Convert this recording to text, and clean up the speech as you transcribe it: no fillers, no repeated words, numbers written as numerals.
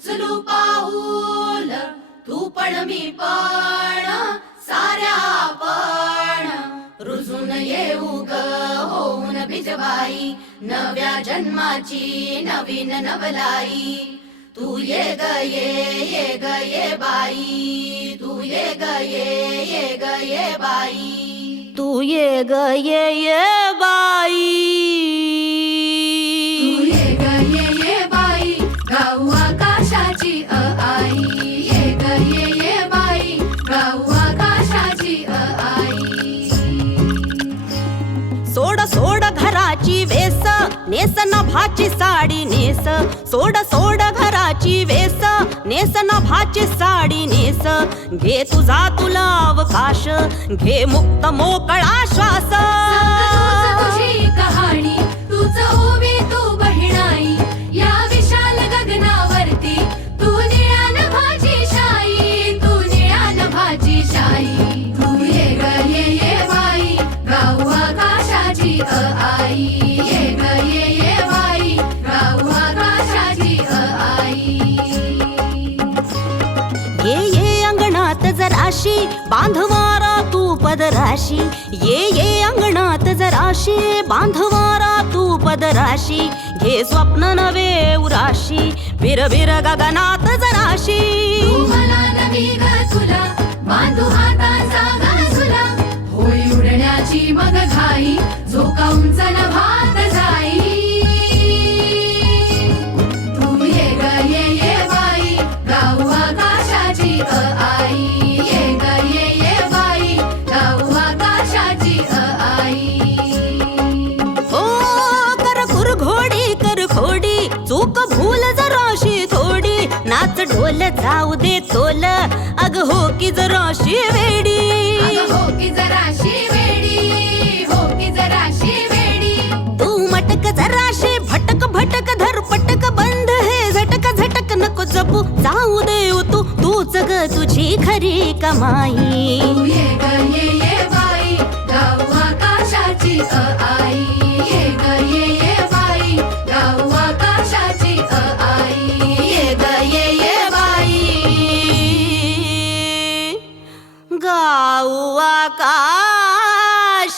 उचलू पाऊल तू पण मी पण साऱ्या आपण रुजून येऊ ग होऊन बिजबाई नव्या जन्माची नवीन नवलाई तू ये ग ये ग ये बाई तू ये ग ये बाई तू ये ग ये बाई तू ये ग ये बाई गाऊ आकाशाची आई ये ग ये बाई गाऊ आकाशाची आई सोड सोड घराची वेस नेस नभाची साडी नेस सोड सोड घराची वेस नेस नभाची साडी नेस घे तुझा तुला अवकाश घे मुक्त मोकळा श्वास तुझी कहाणी तूच उभी तू बहिणाई या विशाल गगनावरती तू निळ्या नभाची शाई तू निळ्या नभाची शाई तू ये ग ये बाई गाऊ आकाशाची आई ये ग ये बाई गाऊ आकाशाची आई ये अंगणात जराशी बांधवारा तू पदराशी ये अंगणात जराशी बांधवारा तू पदराशी घे स्वप्न नवे उराशी बिर बिर गगनात जराशी तू मला नवी ग तुला बांधू हाताचा गजुला होई उडण्याची मग घाई झोका उंच नभात जाई तू ये ग ये बाई गाऊ आकाशाची आई ये ग ये बाई गाऊ आकाशाची आई ओ कर घोडी कर खोडी चूक भूल जराशी थोडी नाच ढोल जाऊ दे तोल अग हो की जराशी वेडी अगं हो की जराशी वेडी हो की जराशी वेडी तू मटक जराशी भटक भटक धर पटक बंद हे झटक झटक नको जपू जाऊ देव तूच ग तुझी खरी कमाई तू ये ग ये बाई गाऊ आकाशाची आई ये ग ये बाई गाऊ आकाशाची आई ये ग ये बाई गाऊ आकाशाची